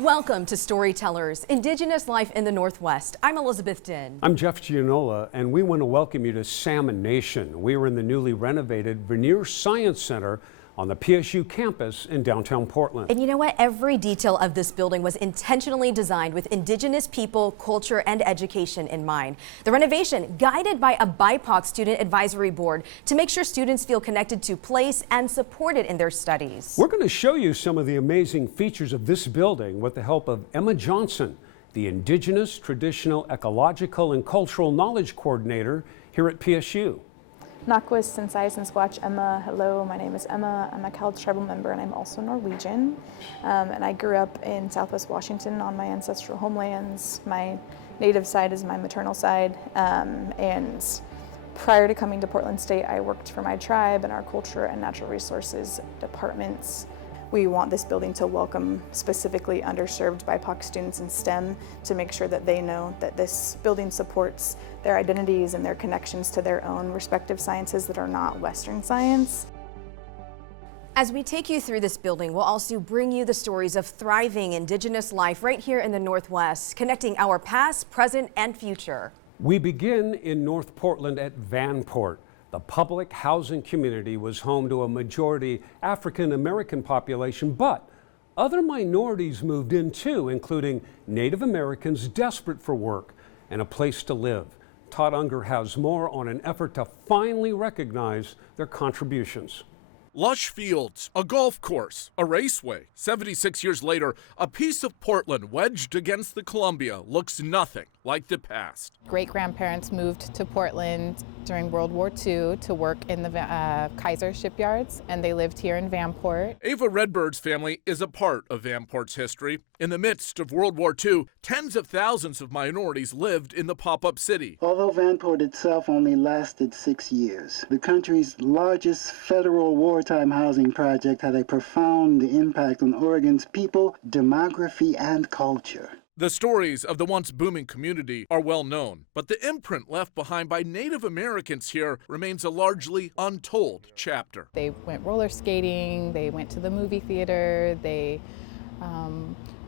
Welcome to Storytellers, Indigenous Life in the Northwest. I'm Elizabeth Din. I'm Jeff Gianola, and we want to welcome you to Salmon Nation. We are in the newly renovated Vernier Science Center on the PSU campus in downtown Portland. And you know what? Every detail of this building was intentionally designed with Indigenous people, culture, and education in mind. The renovation guided by a BIPOC student advisory board to make sure students feel connected to place and supported in their studies. We're going to show you some of the amazing features of this building with the help of Emma Johnson, the Indigenous, Traditional, Ecological, and Cultural Knowledge Coordinator here at PSU. Nakwis, Sensai, and Squatch, Emma. Hello, my name is Emma. I'm a Cowlitz tribal member and I'm also Norwegian. And I grew up in Southwest Washington on my ancestral homelands. My native side is my maternal side. And prior to coming to Portland State, I worked for my tribe and our culture and natural resources departments. We want this building to welcome specifically underserved BIPOC students in STEM to make sure that they know that this building supports their identities and their connections to their own respective sciences that are not Western science. As we take you through this building, we'll also bring you the stories of thriving Indigenous life right here in the Northwest, connecting our past, present, and future. We begin in North Portland at Vanport. The public housing community was home to a majority African American population, but other minorities moved in too, including Native Americans desperate for work and a place to live. Todd Unger has more on an effort to finally recognize their contributions. Lush fields, a golf course, a raceway. 76 years later, a piece of Portland wedged against the Columbia looks nothing like the past. Great-grandparents moved to Portland during World War II to work in the Kaiser shipyards, and they lived here in Vanport. Ava Redbird's family is a part of Vanport's history. In the midst of World War II, tens of thousands of minorities lived in the pop-up city. Although Vanport itself only lasted 6 years, the country's largest federal wartime housing project had a profound impact on Oregon's people, demography, and culture. The stories of the once booming community are well known, but the imprint left behind by Native Americans here remains a largely untold chapter. They went roller skating, they went to the movie theater, they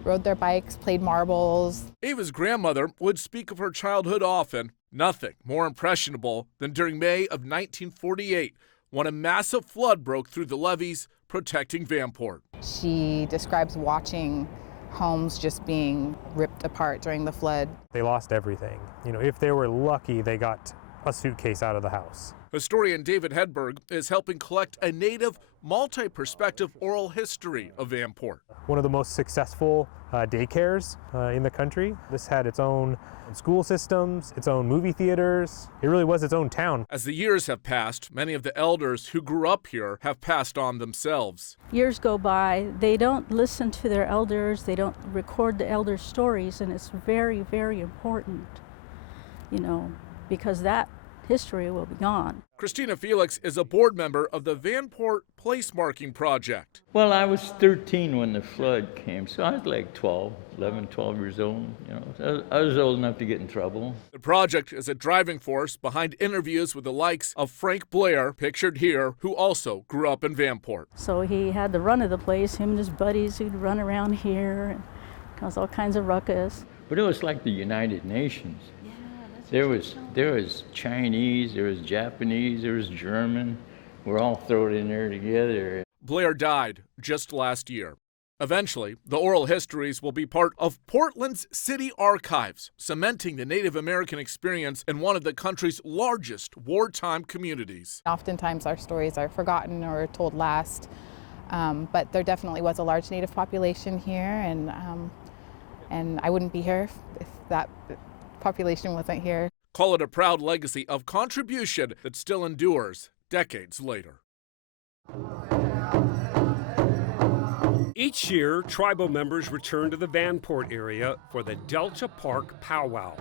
rode their bikes, played marbles. Ava's grandmother would speak of her childhood often. Nothing more impressionable than during May of 1948, when a massive flood broke through the levees protecting Vanport. She describes watching homes just being ripped apart during the flood. They lost everything. You know, if they were lucky, they got a suitcase out of the house. Historian David Hedberg is helping collect a native, multi-perspective oral history of Vanport. One of the most successful daycares in the country. This had its own school systems, its own movie theaters. It really was its own town. As the years have passed, many of the elders who grew up here have passed on themselves. Years go by, they don't listen to their elders, they don't record the elders' stories, and it's very, very important, you know, because that history will be gone. Christina Felix is a board member of the Vanport Place Marking Project. Well, I was 13 when the flood came, so I was like 12 years old. You know, I was old enough to get in trouble. The project is a driving force behind interviews with the likes of Frank Blair, pictured here, who also grew up in Vanport. So he had the run of the place, him and his buddies who'd run around here and cause all kinds of ruckus. But it was like the United Nations. There was Chinese, there was Japanese, there was German. We're all thrown in there together. Blair died just last year. Eventually, the oral histories will be part of Portland's city archives, cementing the Native American experience in one of the country's largest wartime communities. Oftentimes our stories are forgotten or told last, but there definitely was a large Native population here, and I wouldn't be here if that population wasn't here. Call it a proud legacy of contribution that still endures decades later. Each year, tribal members return to the Vanport area for the Delta Park Powwow.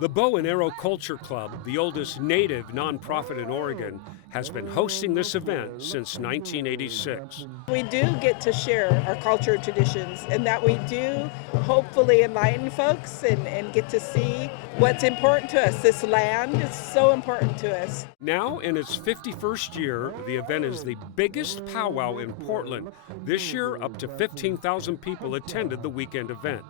The Bow and Arrow Culture Club, the oldest Native nonprofit in Oregon, has been hosting this event since 1986. We do get to share our culture and traditions, and that we do hopefully enlighten folks and get to see what's important to us. This land is so important to us. Now in its 51st year, the event is the biggest powwow in Portland. This year, up to 15,000 people attended the weekend event.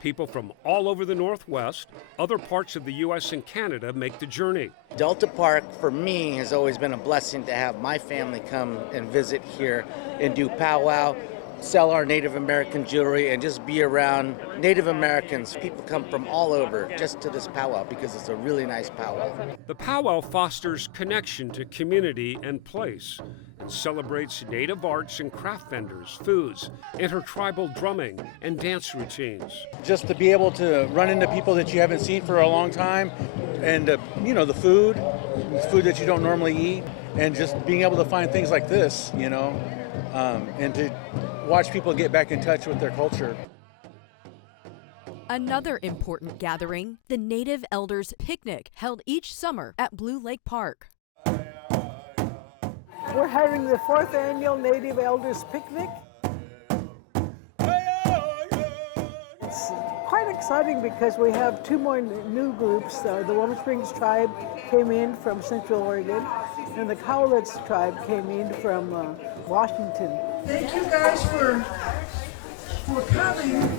People from all over the Northwest, other parts of the U.S. and Canada make the journey. Delta Park, for me, has always been a blessing to have my family come and visit here and do powwow, sell our Native American jewelry, and just be around Native Americans. People come from all over just to this powwow because it's a really nice powwow. The powwow fosters connection to community and place and celebrates Native arts and craft vendors, foods, intertribal drumming, and dance routines. Just to be able to run into people that you haven't seen for a long time, and the food that you don't normally eat, and just being able to find things like this, and to watch people get back in touch with their culture. Another important gathering, the Native Elders Picnic, held each summer at Blue Lake Park. We're having the 4th annual Native Elders Picnic. It's quite exciting because we have 2 more new groups. The Warm Springs tribe came in from Central Oregon, and the Cowlitz tribe came in from Washington. Thank you guys for coming.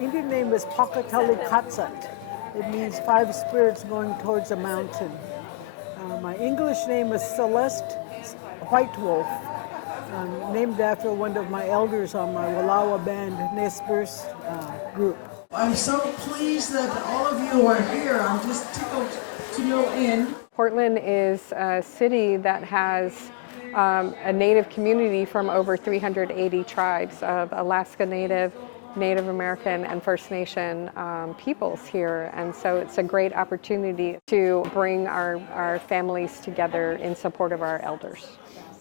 Indian name is Pocatelli Katsat. It means 5 spirits going towards a mountain. My English name is Celeste White Wolf, named after one of my elders on my Wallowa band, Nespers group. I'm so pleased that all of you are here. I'm just tickled to no end. Portland is a city that has a Native community from over 380 tribes of Alaska Native, Native American, and First Nation peoples here, and so it's a great opportunity to bring our families together in support of our elders.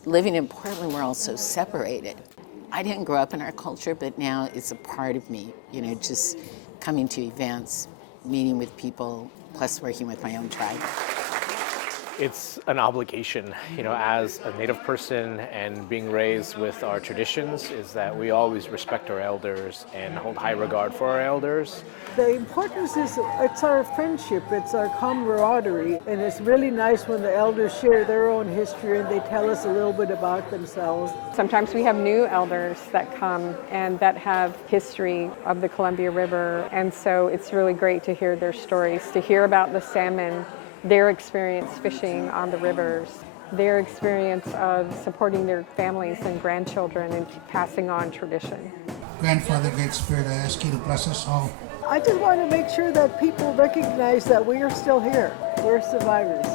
Living in Portland, we're all so separated. I didn't grow up in our culture, but now it's a part of me, just coming to events, meeting with people, plus working with my own tribe. It's an obligation, as a Native person and being raised with our traditions, is that we always respect our elders and hold high regard for our elders. The importance is it's our friendship, it's our camaraderie, and it's really nice when the elders share their own history and they tell us a little bit about themselves. Sometimes we have new elders that come and that have history of the Columbia River, and so it's really great to hear their stories, to hear about the salmon, their experience fishing on the rivers, their experience of supporting their families and grandchildren and passing on tradition. Grandfather, Great Spirit, I ask you to bless us all. I just want to make sure that people recognize that we are still here. We're survivors.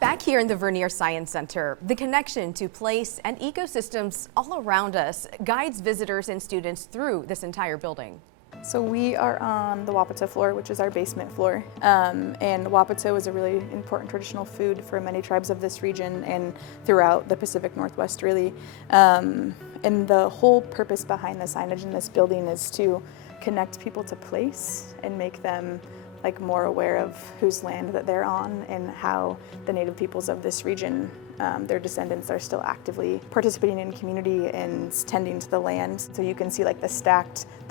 Back here in the Vernier Science Center, the connection to place and ecosystems all around us guides visitors and students through this entire building. So we are on the Wapato floor, which is our basement floor. And Wapato is a really important traditional food for many tribes of this region and throughout the Pacific Northwest, really. And the whole purpose behind the signage in this building is to connect people to place and make them more aware of whose land that they're on and how the Native peoples of this region, their descendants, are still actively participating in community and tending to the land. So you can see the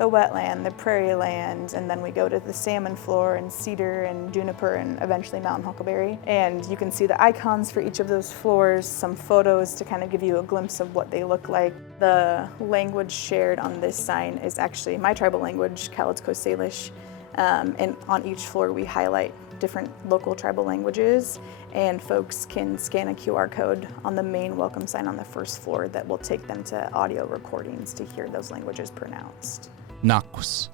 wetland, the prairie land, and then we go to the salmon floor and cedar and juniper and eventually mountain huckleberry. And you can see the icons for each of those floors, some photos to kind of give you a glimpse of what they look like. The language shared on this sign is actually my tribal language, Cowlitz Salish. And on each floor we highlight different local tribal languages, and folks can scan a QR code on the main welcome sign on the first floor that will take them to audio recordings to hear those languages pronounced. Nakus.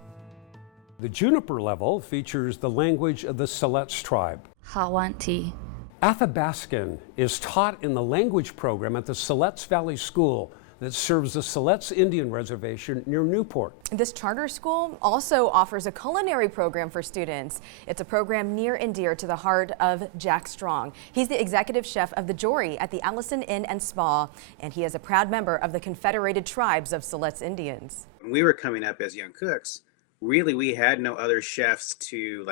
The Juniper level features the language of the Siletz tribe. Hawanti. Athabaskan is taught in the language program at the Siletz Valley School. that serves the Siletz Indian Reservation near Newport. This charter school also offers a culinary program for students. It's a program near and dear to the heart of Jack Strong. He's the executive chef of the Jory at the Allison Inn and Spa, and he is a proud member of the Confederated Tribes of Siletz Indians. When we were coming up as young cooks, really we had no other chefs to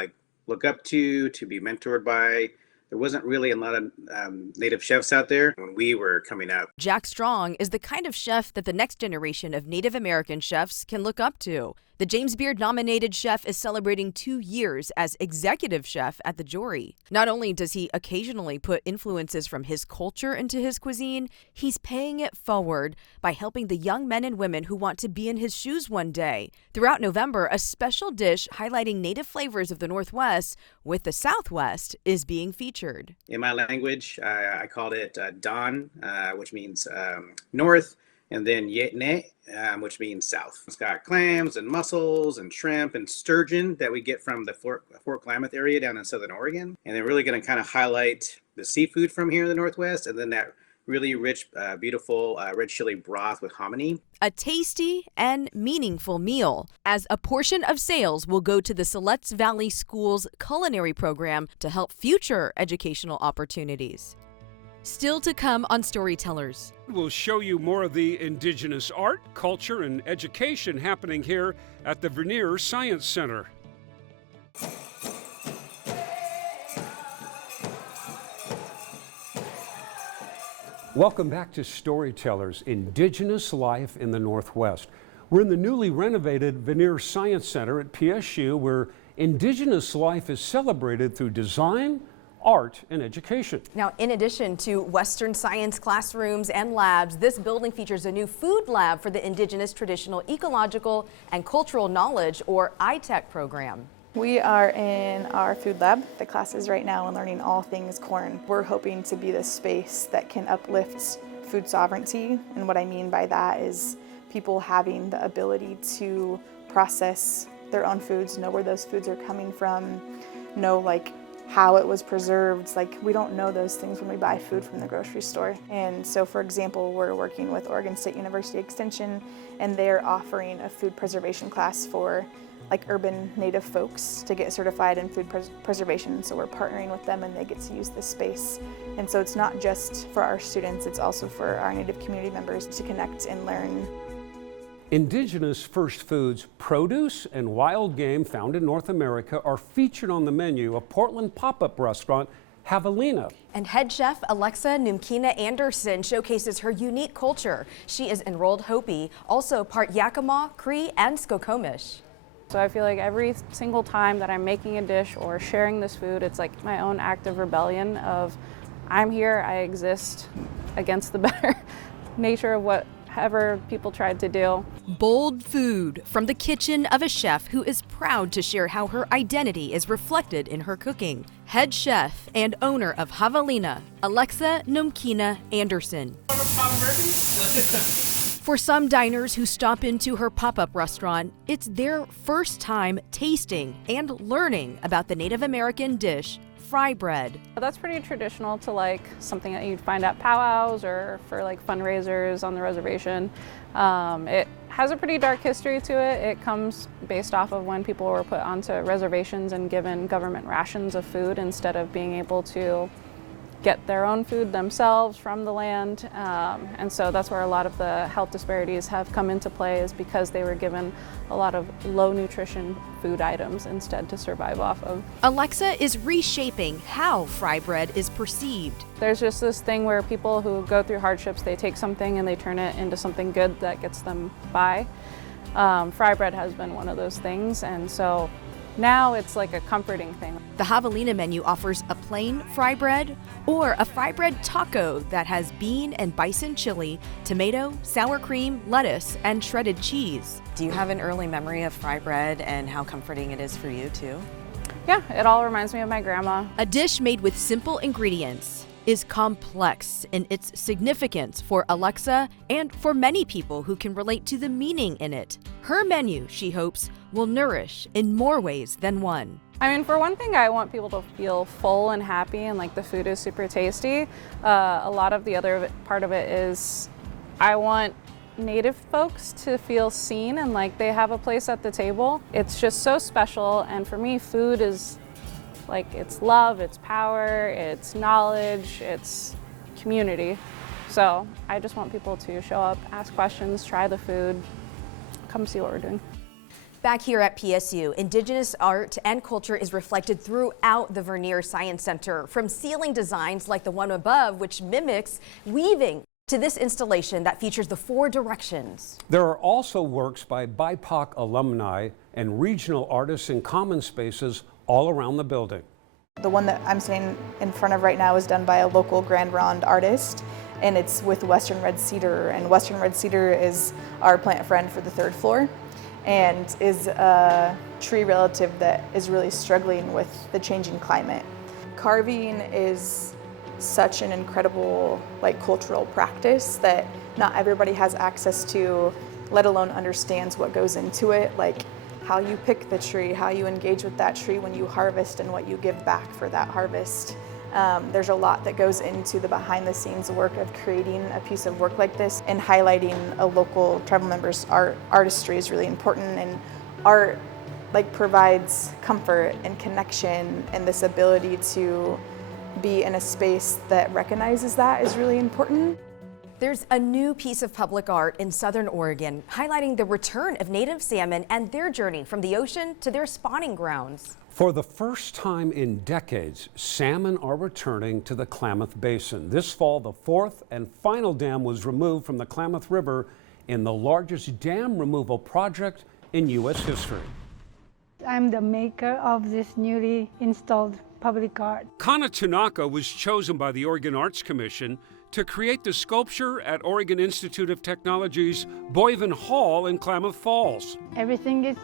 look up to be mentored by. There wasn't really a lot of Native chefs out there when we were coming up. Jack Strong is the kind of chef that the next generation of Native American chefs can look up to. The James Beard nominated chef is celebrating 2 years as executive chef at the Jory. Not only does he occasionally put influences from his culture into his cuisine, he's paying it forward by helping the young men and women who want to be in his shoes one day. Throughout November, a special dish highlighting Native flavors of the Northwest with the Southwest is being featured. In my language, I called it Don, which means north, and then Yetne, which means south. It's got clams and mussels and shrimp and sturgeon that we get from the Fort Klamath area down in Southern Oregon. And they're really going to kind of highlight the seafood from here in the Northwest, and then that really rich, beautiful red chili broth with hominy. A tasty and meaningful meal, as a portion of sales will go to the Siletz Valley Schools culinary program to help future educational opportunities. Still to come on Storytellers. We'll show you more of the indigenous art, culture, and education happening here at the Vernier Science Center. Welcome back to Storytellers, Indigenous Life in the Northwest. We're in the newly renovated Vernier Science Center at PSU, where Indigenous life is celebrated through design, art, and education. Now, in addition to Western science classrooms and labs, this building features a new food lab for the Indigenous Traditional Ecological and Cultural Knowledge, or ITEC program. We are in our food lab. The class is right now and learning all things corn. We're hoping to be the space that can uplift food sovereignty, and what I mean by that is people having the ability to process their own foods, know where those foods are coming from, know how it was preserved. We don't know those things when we buy food from the grocery store. And so, for example, we're working with Oregon State University Extension, and they're offering a food preservation class for urban Native folks to get certified in food preservation. So we're partnering with them, and they get to use this space. And so it's not just for our students, it's also for our Native community members to connect and learn. Indigenous first foods, produce, and wild game found in North America are featured on the menu of Portland pop-up restaurant Havalina. And head chef Alexa Numkina Anderson showcases her unique culture. She is enrolled Hopi, also part Yakima, Cree, and Skokomish. So I feel like every single time that I'm making a dish or sharing this food, it's like my own act of rebellion of I'm here, I exist against the better nature of whatever people tried to do. Bold food from the kitchen of a chef who is proud to share how her identity is reflected in her cooking. Head chef and owner of Havalina, Alexa Numkina Anderson. For some diners who stop into her pop-up restaurant, it's their first time tasting and learning about the Native American dish, fry bread. That's pretty traditional to something that you'd find at powwows or for fundraisers on the reservation. It has a pretty dark history to it. It comes based off of when people were put onto reservations and given government rations of food instead of being able to get their own food themselves from the land. And so that's where a lot of the health disparities have come into play, is because they were given a lot of low nutrition food items instead to survive off of. Alexa is reshaping how fry bread is perceived. There's just this thing where people who go through hardships, they take something and they turn it into something good that gets them by. Fry bread has been one of those things, and so now it's like a comforting thing. The Havalina menu offers a plain fry bread or a fry bread taco that has bean and bison chili, tomato, sour cream, lettuce, and shredded cheese. Do you have an early memory of fry bread and how comforting it is for you too? Yeah, it all reminds me of my grandma. A dish made with simple ingredients is complex in its significance for Alexa and for many people who can relate to the meaning in it. Her menu, she hopes, will nourish in more ways than one. I mean, for one thing, I want people to feel full and happy and the food is super tasty. A lot of the other part of it is I want Native folks to feel seen and like they have a place at the table. It's just so special, and for me, food is like, it's love, it's power, it's knowledge, it's community. So I just want people to show up, ask questions, try the food, come see what we're doing. Back here at PSU, Indigenous art and culture is reflected throughout the Vernier Science Center, from ceiling designs like the one above, which mimics weaving, to this installation that features the 4 directions. There are also works by BIPOC alumni and regional artists in common spaces all around the building. The one that I'm standing in front of right now is done by a local Grand Ronde artist, and it's with Western Red Cedar. And Western Red Cedar is our plant friend for the 3rd floor, and is a tree relative that is really struggling with the changing climate. Carving is such an incredible cultural practice that not everybody has access to, let alone understands what goes into it, like how you pick the tree, how you engage with that tree when you harvest, and what you give back for that harvest. There's a lot that goes into the behind the scenes work of creating a piece of work like this, and highlighting a local tribal member's artistry is really important. And art provides comfort and connection, and this ability to be in a space that recognizes that is really important. There's a new piece of public art in Southern Oregon highlighting the return of native salmon and their journey from the ocean to their spawning grounds. For the first time in decades, salmon are returning to the Klamath Basin. This fall, the 4th and final dam was removed from the Klamath River in the largest dam removal project in U.S. history. I'm the maker of this newly installed public art. Kana Tanaka was chosen by the Oregon Arts Commission to create the sculpture at Oregon Institute of Technology's Boyven Hall in Klamath Falls. Everything is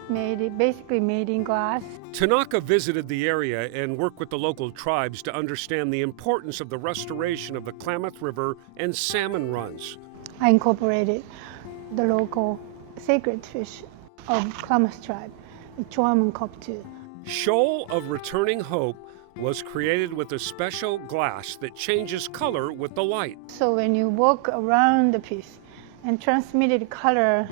basically made in glass. Tanaka visited the area and worked with the local tribes to understand the importance of the restoration of the Klamath River and salmon runs. I incorporated the local sacred fish of Klamath tribe, the Chuaman-Koptu. Shoal of Returning Hope was created with a special glass that changes color with the light. So when you walk around the piece, and transmitted color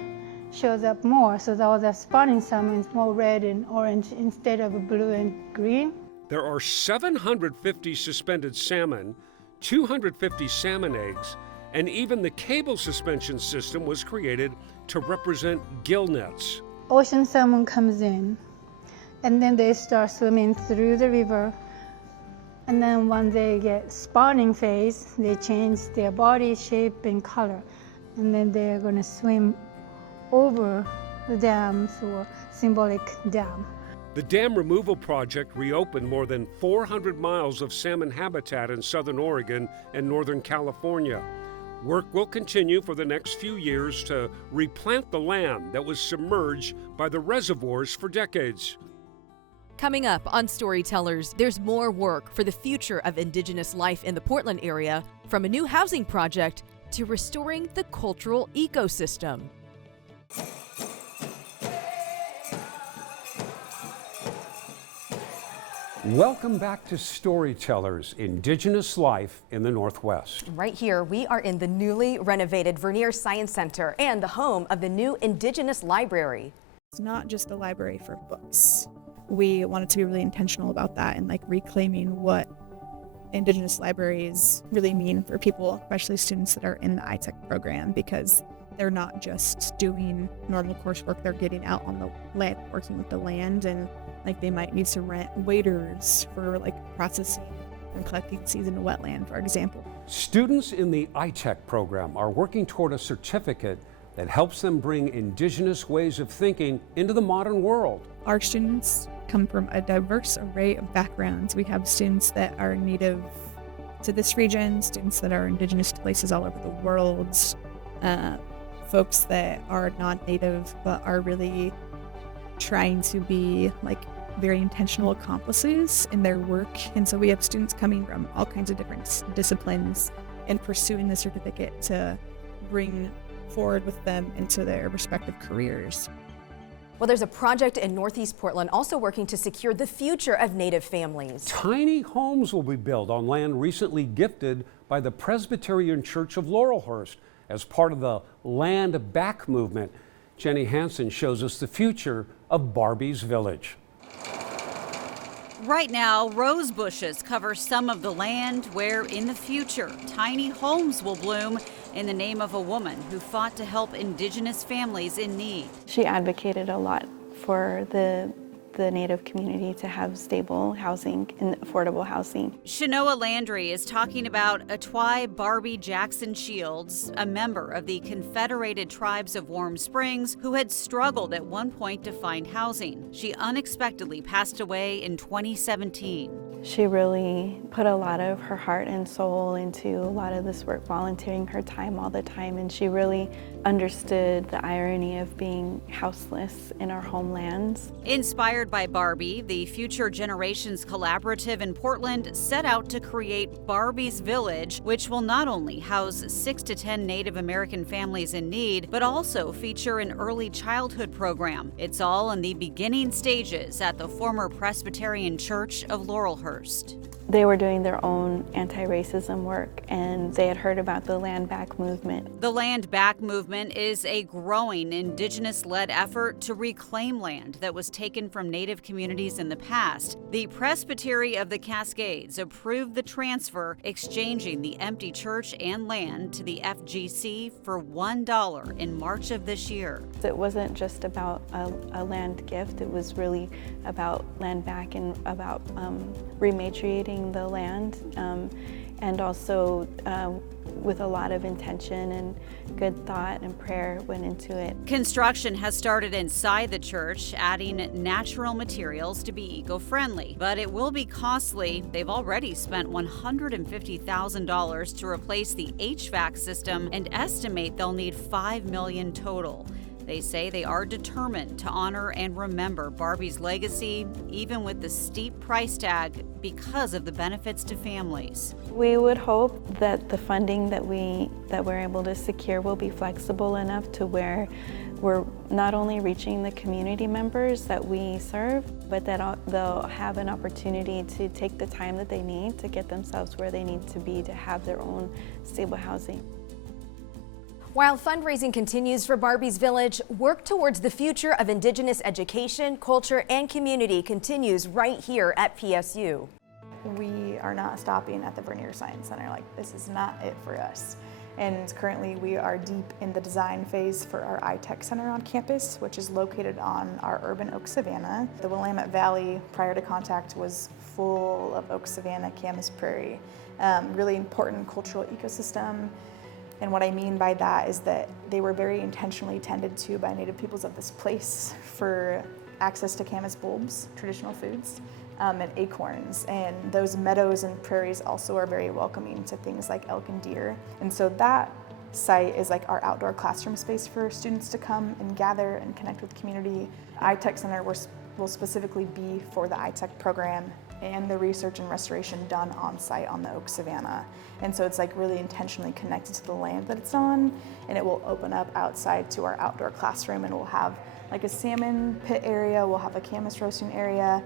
shows up more, so that the spawning salmon is more red and orange instead of blue and green. There are 750 suspended salmon, 250 salmon eggs, and even the cable suspension system was created to represent gill nets. Ocean salmon comes in, and then they start swimming through the river. And then when they get spawning phase, they change their body shape and color. And then they're going to swim over the dams or symbolic dam. The dam removal project reopened more than 400 miles of salmon habitat in southern Oregon and northern California. Work will continue for the next few years to replant the land that was submerged by the reservoirs for decades. Coming up on Storytellers, there's more work for the future of Indigenous life in the Portland area, from a new housing project to restoring the cultural ecosystem. Welcome back to Storytellers, Indigenous life in the Northwest. Right here, we are in the newly renovated Vernier Science Center and the home of the new Indigenous Library. It's not just a library for books. We wanted to be really intentional about that and reclaiming what Indigenous libraries really mean for people, especially students that are in the ITech program, because they're not just doing normal coursework, they're getting out on the land, working with the land, and they might need to rent waders for processing and collecting seeds in a wetland, for example. Students in the ITech program are working toward a certificate that helps them bring Indigenous ways of thinking into the modern world. Our students come from a diverse array of backgrounds. We have students that are native to this region, students that are Indigenous to places all over the world, folks that are non-native but are really trying to be very intentional accomplices in their work. And so we have students coming from all kinds of different disciplines and pursuing the certificate to bring forward with them into their respective careers. Well, there's a project in Northeast Portland also working to secure the future of Native families. Tiny homes will be built on land recently gifted by the Presbyterian Church of Laurelhurst as part of the Land Back movement. Jenny Hansen shows us the future of Barbies Village. Right now, rose bushes cover some of the land where, in the future, tiny homes will bloom in the name of a woman who fought to help Indigenous families in need. She advocated a lot for the Native community to have stable housing and affordable housing. Shanoa Landry is talking about Atwai Barbie Jackson Shields, a member of the Confederated Tribes of Warm Springs who had struggled at one point to find housing. She unexpectedly passed away in 2017. She really put a lot of her heart and soul into a lot of this work, volunteering her time all the time, and she really understood the irony of being houseless in our homelands. Inspired by Barbie, the Future Generations Collaborative in Portland set out to create Barbies Village, which will not only house 6 to 10 Native American families in need, but also feature an early childhood program. It's all in the beginning stages at the former Presbyterian Church of Laurelhurst. They were doing their own anti-racism work, and they had heard about the Land Back movement. The Land Back movement is a growing Indigenous-led effort to reclaim land that was taken from Native communities in the past. The Presbytery of the Cascades approved the transfer, exchanging the empty church and land to the FGC for $1 in March of this year. It wasn't just about a land gift, it was really about land back and about rematriating the land, and also with a lot of intention and good thought and prayer went into it. Construction has started inside the church, adding natural materials to be eco-friendly, but it will be costly. They've already spent $150,000 to replace the HVAC system and estimate they'll need $5 million total. They say they are determined to honor and remember Barbie's legacy, even with the steep price tag, because of the benefits to families. We would hope that the funding that we're able to secure will be flexible enough to where we're not only reaching the community members that we serve, but that they'll have an opportunity to take the time that they need to get themselves where they need to be to have their own stable housing. While fundraising continues for Barbies Village, work towards the future of Indigenous education, culture, and community continues right here at PSU. We are not stopping at the Vernier Science Center. Like, this is not it for us. And currently we are deep in the design phase for our iTech Center on campus, which is located on our urban oak savanna. The Willamette Valley, prior to contact, was full of oak savanna, camas prairie, really important cultural ecosystem. And what I mean by that is that they were very intentionally tended to by Native peoples of this place for access to camas bulbs, traditional foods, and acorns. And those meadows and prairies also are very welcoming to things like elk and deer. And so that site is like our outdoor classroom space for students to come and gather and connect with the community. iTech Center will specifically be for the iTech program and the research and restoration done on site on the oak savanna. And so it's like really intentionally connected to the land that it's on, and it will open up outside to our outdoor classroom, and we'll have like a salmon pit area, we'll have a camas roasting area,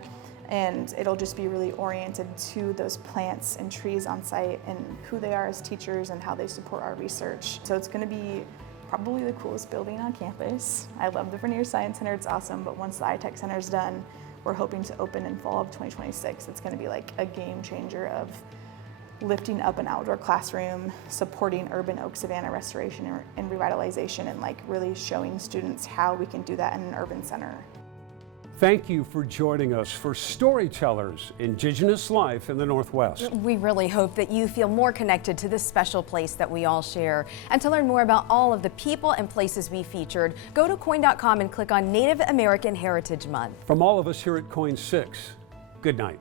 and it'll just be really oriented to those plants and trees on site and who they are as teachers and how they support our research. So it's gonna be probably the coolest building on campus. I love the Vernier Science Center, it's awesome, but once the iTech Center is done, we're hoping to open in fall of 2026. It's gonna be like a game changer of lifting up an outdoor classroom, supporting urban oak savanna restoration and revitalization, and like really showing students how we can do that in an urban center. Thank you for joining us for Storytellers, Indigenous Life in the Northwest. We really hope that you feel more connected to this special place that we all share. And to learn more about all of the people and places we featured, go to KOIN.com and click on Native American Heritage Month. From all of us here at KOIN 6, good night.